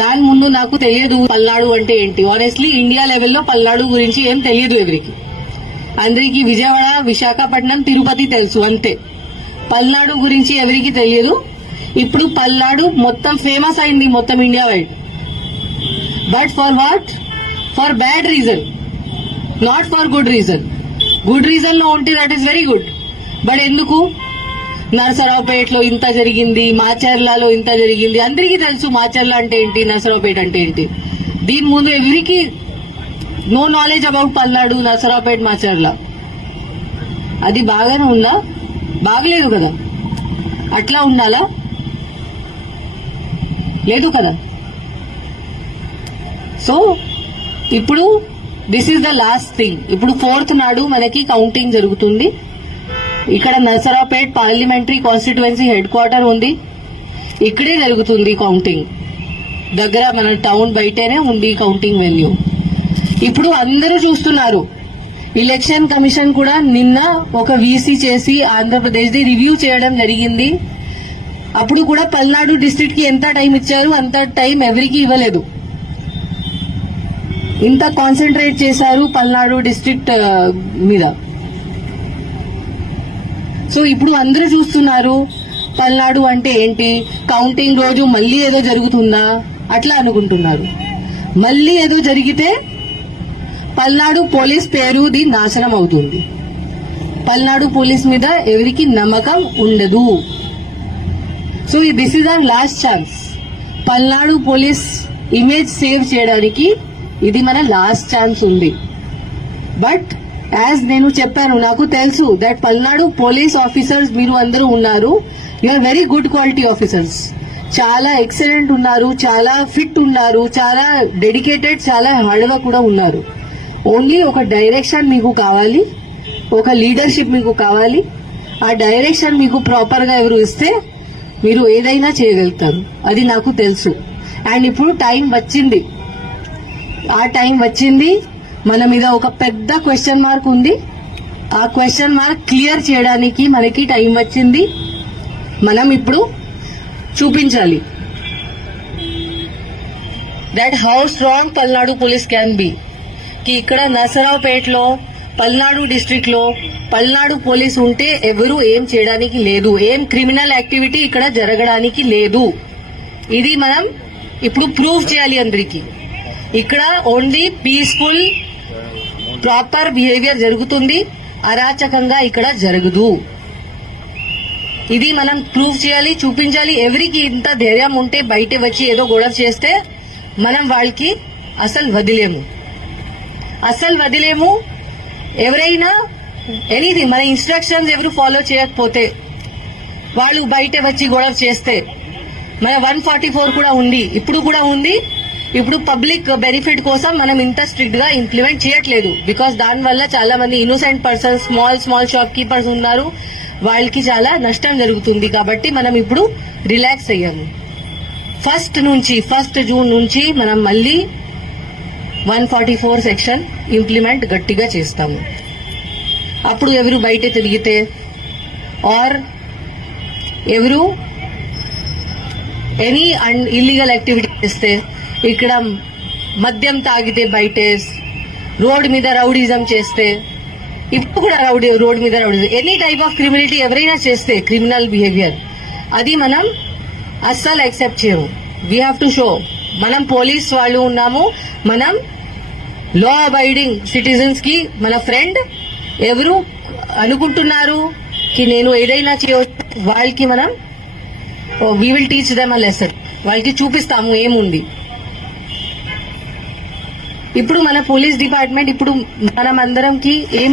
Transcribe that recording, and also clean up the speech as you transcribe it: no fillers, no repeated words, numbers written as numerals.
దాని ముందు నాకు తెలియదు పల్నాడు అంటే ఏంటి. ఆనెస్ట్లీ ఇండియా లెవెల్లో పల్నాడు గురించి ఏం తెలియదు ఎవరికి. అందరికి విజయవాడ, విశాఖపట్నం, తిరుపతి తెలుసు అంతే. పల్నాడు గురించి ఎవరికి తెలియదు. ఇప్పుడు పల్నాడు మొత్తం ఫేమస్ అయింది మొత్తం India wide. But for what? For bad reason, not for good reason. Good reason లో ఉంటే that is very good. But ఎందుకు? నరసరావుపేటలో ఇంత జరిగింది, మాచర్లలో ఇంత జరిగింది. అందరికీ తెలుసు మాచర్ల అంటే ఏంటి, నరసరావుపేట అంటే ఏంటి. దీని ముందు ఎవరికి no knowledge about Palnadu, Narasaraopet, Macherla. అది బాగానే ఉందా? బాగలేదు కదా. అట్లా ఉండాలా? లేదు కదా. సో ఇప్పుడు this is the last thing. ఇప్పుడు 4th నాడు మనకి కౌంటింగ్ జరుగుతుంది. ఇక్కడ Narasaraopet parliamentary constituency head quarter ఉంది. ఇక్కడే జరుగుతుంది కౌంటింగ్. దగ్గర మన టౌన్ బయటనే ఉంది కౌంటింగ్ వెన్యూ. ఇప్పుడు అందరూ చూస్తున్నారు. ఎలక్షన్ కమిషన్ కూడా నిన్న ఒక వీసీ చేసి ఆంధ్రప్రదేశ్ ది రివ్యూ చేయడం జరిగింది. అప్పుడు కూడా పల్నాడు డిస్ట్రిక్ట్ కి ఎంత టైం ఇచ్చారు, అంత టైం ఎవరికి ఇవ్వలేదు. ఇంత కాన్సన్ట్రేట్ చేశారు పల్నాడు డిస్ట్రిక్ట్ మీద. సో ఇప్పుడు అందరూ చూస్తున్నారు పల్నాడు అంటే ఏంటి, కౌంటింగ్ రోజు మళ్ళీ ఏదో జరుగుతుందా అట్లా అనుకుంటున్నారు. మళ్ళీ ఏదో జరిగితే పల్నాడు పోలీస్ పేరుది నాశనం అవుతుంది. పల్నాడు పోలీస్ మీద ఎవరికి నమ్మకం ఉండదు. So this is our last chance. Palnadu police image save చేయడానికి ఇది మన లాస్ట్ ఛాన్స్ ఉంది. బట్ యాజ్ నేను చెప్పాను, నాకు తెలుసు దట్ పల్నాడు పోలీస్ ఆఫీసర్స్ మీరు అందరూ ఉన్నారు. You are very good quality officers. చాలా ఎక్సలెంట్ ఉన్నారు, చాలా ఫిట్ ఉన్నారు, చాలా డెడికేటెడ్, చాలా హార్డ్ వర్క్ కూడా ఉన్నారు. ఓన్లీ ఒక డైరెక్షన్ మీకు కావాలి, ఒక లీడర్షిప్ మీకు కావాలి. ఆ డైరెక్షన్ మీకు ప్రాపర్ గా ఎవరు ఇస్తే మీరు ఏదైనా చేయగలుగుతారు. అది నాకు తెలుసు. అండ్ ఇప్పుడు టైం వచ్చింది. ఆ టైం వచ్చింది. మన మీద ఒక పెద్ద క్వశ్చన్ మార్క్ ఉంది. ఆ క్వశ్చన్ మార్క్ క్లియర్ చేయడానికి మనకి టైం వచ్చింది. మనం ఇప్పుడు చూపించాలి that how strong Palnadu police can be. కి ఇక్కడ నరసరావుపేటలో, పల్నాడు డిస్ట్రిక్ట్ లో పల్నాడు పోలీస్ ఉంటే ఎవరు ఏం చేయడానికి లేదు, ఏం క్రిమినల్ యాక్టివిటీ ఇక్కడ జరగడానికి లేదు. ఇది మనం ఇప్పుడు ప్రూవ్ చేయాలి అందరికీ. ఇక్కడ ఓన్లీ పీస్ఫుల్ ప్రాపర్ బిహేవియర్ జరుగుతుంది, అరాచకంగా ఇక్కడ జరగదు. ఇది మనం ప్రూవ్ చేయాలి, చూపించాలి. ఎవరికి ఇంత ధైర్యం ఉంటే బయట వచ్చి ఏదో గొడవ చేస్తే మనం వాళ్ళకి అసలు వదిలేము. ఎవరైనా ఎనీథింగ్ మన ఇన్స్ట్రక్షన్స్ ఎవరు ఫాలో చేయకపోతే, వాళ్ళు బయట వచ్చి గొడవ చేస్తే, మన 144 కూడా ఉంది, ఇప్పుడు కూడా ఉంది. ఇప్పుడు పబ్లిక్ బెనిఫిట్ కోసం మనం ఇంత స్ట్రిక్ట్ గా ఇంప్లిమెంట్ చేయట్లేదు. బికాస్ దానివల్ల చాలా మంది innocent persons, small shop keepers ఉన్నారు, వాళ్ళకి చాలా నష్టం జరుగుతుంది. కాబట్టి మనం ఇప్పుడు రిలాక్స్ అయ్యాము. 1 జూన్ నుంచి మనం మళ్ళీ 144 సెక్షన్ ఇంప్లిమెంట్ గట్టిగా చేస్తాము. అప్పుడు ఎవరు బయట తిరిగితే ఆర్ ఎవరు ఎనీ ఇల్లీగల్ యాక్టివిటీ చేస్తే, ఇక్కడ మద్యం తాగితే బయట రోడ్ మీద రౌడీజం చేస్తే, ఇప్పుడు కూడా రోడ్ మీద rowdyism, any type of criminality ఎవరైనా చేస్తే, క్రిమినల్ బిహేవియర్, అది మనం అస్సలు యాక్సెప్ట్ చేయము. వీ హ్యావ్ టు షో మనం పోలీస్ వాళ్ళు ఉన్నాము, మనం లా అబైడింగ్ సిటిజన్స్ కి మన ఫ్రెండ్. ఎవరు అనుకుంటున్నారు కి నేను ఏదైనా చేయవచ్చు, వాళ్ళకి మనం we will teach them a lesson. వాళ్ళకి చూపిస్తాము ఏముంది. ఇప్పుడు మన పోలీస్ డిపార్ట్మెంట్ ఇప్పుడు మనం అందరంకి ఏం